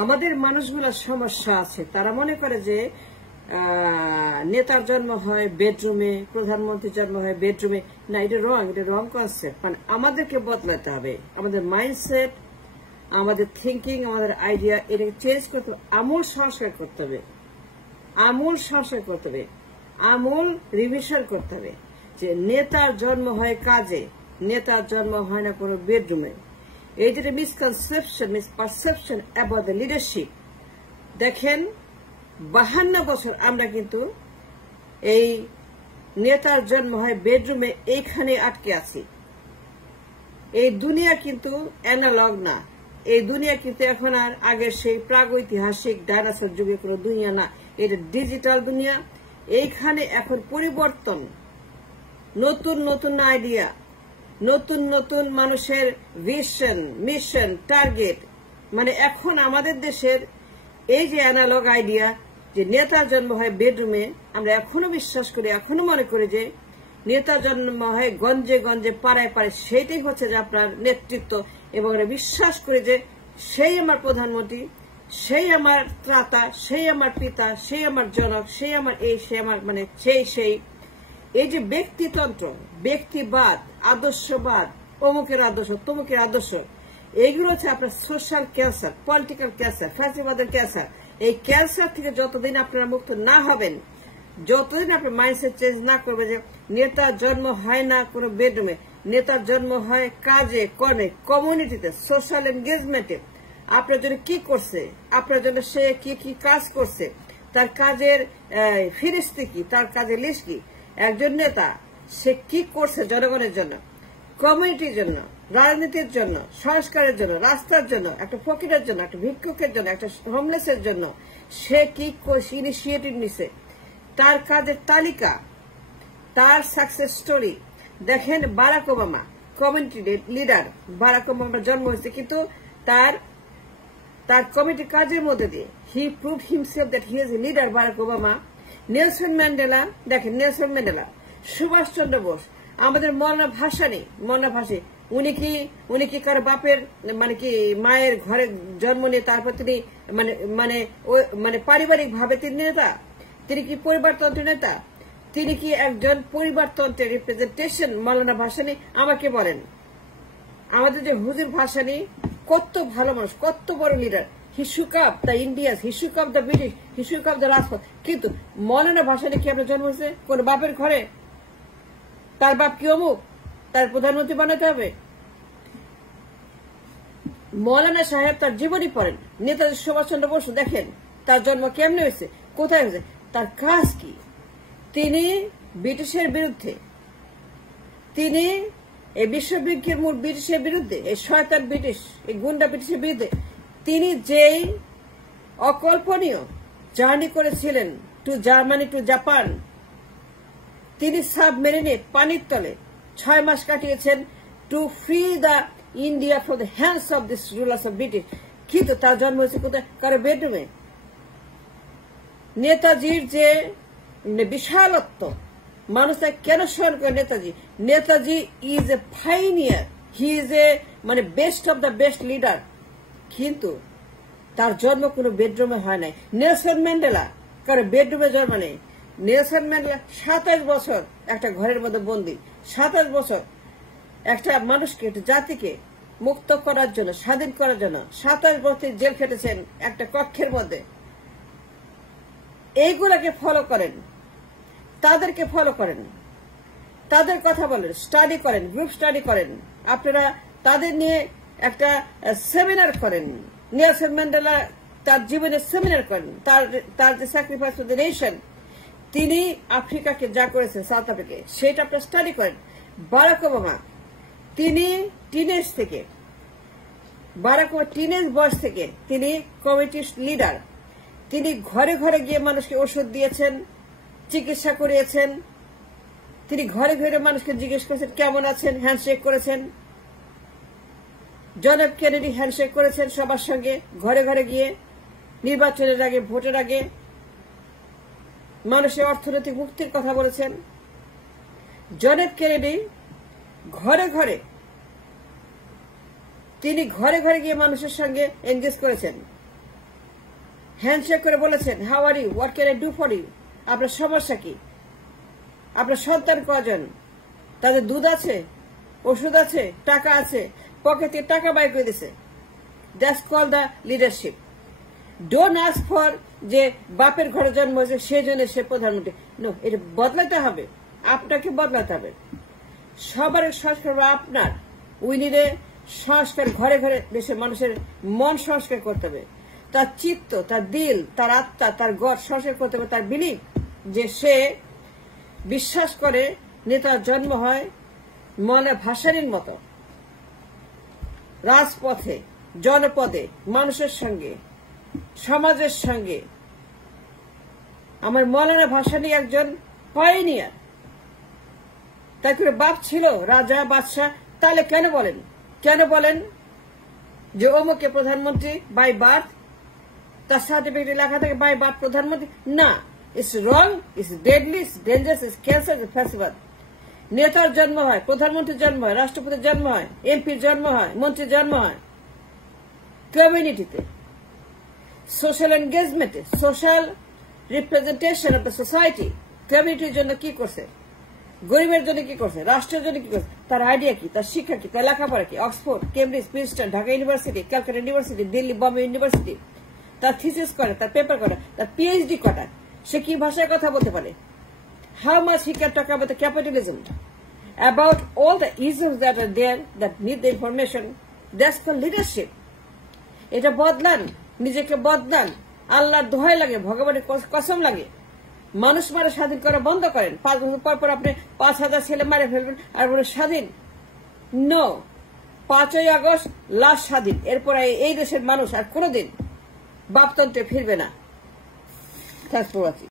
আমাদের মানুষগুলোর সমস্যা আছে। তারা মনে করে যে নেতার জন্ম হয় বেডরুমে, প্রধানমন্ত্রীর জন্ম হয় বেডরুমে। না, এটা রং কনসেপ্ট। মানে আমাদেরকে বদলাতে হবে, আমাদের মাইন্ডসেট, আমাদের থিঙ্কিং, আমাদের আইডিয়া, এটাকে চেঞ্জ করতে হবে, আমূল সংস্কার করতে হবে, আমূল সংস্কার করতে হবে, আমূল রিভিশন করতে হবে। যে নেতার জন্ম হয় কাজে, নেতার জন্ম হয় না কোনো বেডরুমে। এই যেটা মিসকনসেপশন, মিসপারসেপশন অ্যাবাউট দ্য লিডারশিপ। দেখেন 52 বছর আমরা কিন্তু এই নেতার জন্ম হয় বেডরুমে এইখানে আটকে আছি। এই দুনিয়া কিন্তু অ্যানালগ না, এই দুনিয়া কিন্তু এখন আর আগের সেই প্রাগৈতিহাসিক ডাইনোসর যুগে কোনো দুনিয়া না, এটা ডিজিটাল দুনিয়া। এইখানে এখন পরিবর্তন, নতুন নতুন আইডিয়া, নতুন নতুন মানুষের ভিশন, মিশন, টার্গেট। মানে এখন আমাদের দেশের এই যে অ্যানালগ আইডিয়া যে নেতার জন্ম হয় বেডরুমে, আমরা এখনো বিশ্বাস করি, এখনো মনে করি যে নেতার জন্ম হয় গঞ্জে গঞ্জে, পাড়ায় পাড়ায়। সেইটাই হচ্ছে যে আপনার নেতৃত্ব। এবং বিশ্বাস করি যে সেই আমার প্রধানমন্ত্রী, সেই আমার ত্রাতা, সেই আমার পিতা, সেই আমার জনক, সেই আমার এই, সে আমার মানে সেই এই যে ব্যক্তিতন্ত্র, ব্যক্তিবাদ, আদর্শবাদ, অমুকের আদর্শ, তমুকের আদর্শ, এইগুলো হচ্ছে আপনার সোশ্যাল ক্যান্সার, পলিটিক্যাল ক্যান্সার, ফ্যাসিবাদের ক্যান্সার। এই ক্যান্সার থেকে যতদিন আপনারা মুক্ত না হবেন, যতদিন আপনার মাইন্ডসেট চেঞ্জ না করবে যে নেতার জন্ম হয় না কোনো বেডরুমে, নেতার জন্ম হয় কাজে, কর্মে, কমিউনিটিতে, সোশ্যাল এনগেজমেন্টে। আপনার জন্য কি করছে, আপনার জন্য সে কি কি কাজ করছে, তার কাজের ফিরিস্তি কি, তার কাজের লিস্ট কি। একজন নেতা সে কি করছে জনগণের জন্য, কমিউনিটির জন্য, রাজনীতির জন্য, সংস্কারের জন্য, রাস্তার জন্য, একটা ফকিরের জন্য, একটা ভিক্ষুকের জন্য, একটা হোমলেসের জন্য সে কি ইনিশিয়েটিভ নিছে, তার কাজের তালিকা, তার সাকসেস স্টোরি। দেখেন Barack Obama community leader, Barack ওবামার জন্ম হয়েছে কিন্তু তার কমিটি কাজের মধ্যে দিয়ে he prove himself that he is a leader. Barack Obama, Nelson Mandela, দেখেন নেলসন ম্যান্ডেলা, সুভাষ চন্দ্র বোস, আমাদের মৌলানা ভাসানী, উনি কি কারো বাপের মানে কি মায়ের ঘরে জন্ম নিয়ে তারপর তিনি মানে পারিবারিক ভাবে তিনি নেতা? তিনি কি পরিবারতন্ত্রের নেতা? তিনি কি একজন পরিবারতন্ত্রের রিপ্রেজেন্টেশন? মৌলানা ভাসানী আমাকে বলেন। আমাদের যে হুজুর ভাসানী কত ভালো মানুষ, কত বড় লিডার। হি শুক আপ দ্য ইন্ডিয়াস, হি শুক আপ দ্য ব্রিটিশ, হি শুক আপ দ্য রাজপথ। কিন্তু মৌলানা ভাসানী কি আপনার জন্ম হয়েছে কোন বাপের ঘরে? তার বাপ কি অমুক, তার প্রধানমন্ত্রী বানাতে হবে? মৌলানা সাহেব তার জীবনী পড়েন, নেতাজি সুভাষচন্দ্র বসু দেখেন তার জন্ম কেমনে হয়েছে, কোথায় হয়েছে, তার কাজ কি। তিনি ব্রিটিশের বিরুদ্ধে, তিনি এই বিশ্ববিখ্যাত মূল ব্রিটিশের বিরুদ্ধে, এই শয়তান ব্রিটিশ, এই গুন্ডা ব্রিটিশের বিরুদ্ধে তিনি যেই অকল্পনীয় জার্নি করেছিলেন টু জার্মানি, টু জাপান। তিনি সাবমেরিনে পানির তলে 6 মাস কাটিয়েছেন to free the India from the hands of this rulers of British. কিন্তু তার জন্ম হয়েছে কোথায়? কারো বেডরুমে। নেতাজির যে বিশালত্ব, মানুষ তাকে কেন স্মরণ করে? Netaji is a pioneer, he is a মানে best of the best leader. কিন্তু তার জন্ম কোনো বেডরুমে হয় নাই। নেলসন ম্যান্ডেলা কারো বেডরুমে জন্ম নেই। নেলসন ম্যান্ডেলা 27 বছর একটা ঘরের মধ্যে বন্দী, 27 বছর একটা মানুষকে, একটা জাতিকে মুক্ত করার জন্য, স্বাধীন করার জন্য 27 বছর জেল খেটেছেন একটা কক্ষের মধ্যে। এইগুলাকে ফলো করেন, তাদেরকে ফলো করেন, তাদের কথা বলেন, স্টাডি করেন, গ্রুপ স্টাডি করেন, আপনারা তাদের নিয়ে একটা সেমিনার করেন। নেলসন ম্যান্ডেলা তার জীবনে সেমিনার করেন, তার যে স্যাক্রিফাইস ফর দ্য নেশন, তিনি আফ্রিকাকে যা করেছেন, সাউথ আফ্রিকায়, সেটা আপনারা স্টাডি করেন। বারাক ওবামা, তিনি টিনেজ বয়স থেকে তিনি কমিটির লিডার। তিনি ঘরে ঘরে গিয়ে মানুষকে ওষুধ দিয়েছেন, চিকিৎসা করিয়েছেন। তিনি ঘরে ঘরে মানুষকে জিজ্ঞেস করেছেন কেমন আছেন, হ্যান্ডশেক করেছেন। জন এফ কেনেডি হ্যান্ডশেক করেছেন সবার সঙ্গে ঘরে ঘরে গিয়ে, নির্বাচনের আগে, ভোটের আগে। মানুষের অর্থনৈতিক মুক্তির কথা বলেছেন। জন এফ কেনেডি তিনি ঘরে ঘরে গিয়ে মানুষের সঙ্গে এনগেজ করেছেন। হ্যান্ডশেক করে বলেছেন, how are you, what can I do for you, আপনার সমস্যা কি, আপনার সন্তান কজন, তাদের দুধ আছে, ওষুধ আছে, টাকা আছে, পকেটে টাকা বাই করে দিছে। That's call the leadership. Don't ask for যে বাপের ঘরে জন্ম হয়েছে সেই জন্য সে প্রধানমন্ত্রী। নো, এটা বদলাতে হবে, আপনাকে বদলাতে হবে। সবার সংস্কার আপনার। উইনিরে সংস্কার ঘরে ঘরে দেশের মানুষের মন সংস্কার করতে হবে, তার চিত্ত, তার দিল, তার আত্মা, তার গড় সংস্কার করতে হবে, তার বিলিভ যে সে বিশ্বাস করে নেতার জন্ম হয় মনে ভাসানির মতো রাজপথে, জনপদে, মানুষের সঙ্গে, সমাজের সঙ্গে। আমার মৌলানা ভাসানী একজন পাইনিয়ার। তাই করে বাপ ছিল রাজা বাদশাহ, তাহলে কেন বলেন যে অমুকে প্রধানমন্ত্রী বাই বার্থ, তার সার্টিফিকেটে লেখা থাকে বাই বার্থ প্রধানমন্ত্রী? না, it's wrong, it's deadly, it's dangerous, it's cancer, it's ফ্যাসিবাদ। নেতার জন্ম হয়, প্রধানমন্ত্রীর জন্ম হয়, রাষ্ট্রপতির জন্ম হয়, এমপির জন্ম হয়, মন্ত্রীর জন্ম হয় কমিউনিটিতে, সোশ্যাল এনগেজমেন্টে, social representation of the society. কমিউনিটির জন্য কি করছে, গরিবের জন্য কি করছে, রাষ্ট্রের জন্য কি করছে, তার আইডিয়া কি, তার শিক্ষা কি, তার লেখাপড়া কি, Oxford, Cambridge, Princeton, Dhaka university, Calcutta university, Delhi, Bombay university, তার থিসিস করে, তার পেপার করে, তার পিএইচডি করা, সে কি ভাষায় কথা বলতে পারে, how much he can talk about the capitalism, about all the issues that are there that need the information. That's the leadership. এটা বদলান, নিজেকে বদলান, আল্লাহর দোহাই লাগে, ভগবানের কসম লাগে। মানুষ মারে স্বাধীন করা বন্ধ করেন। 5 বছর পর আপনি 5,000 ছেলে মারে ফেলবেন আর বলে স্বাধীন। নো, 5ই আগস্ট লাস্ট স্বাধীন। এরপরে এই দেশের মানুষ আর কোনোদিন বাপতন্ত্রে ফিরবে না। Thanks for watching.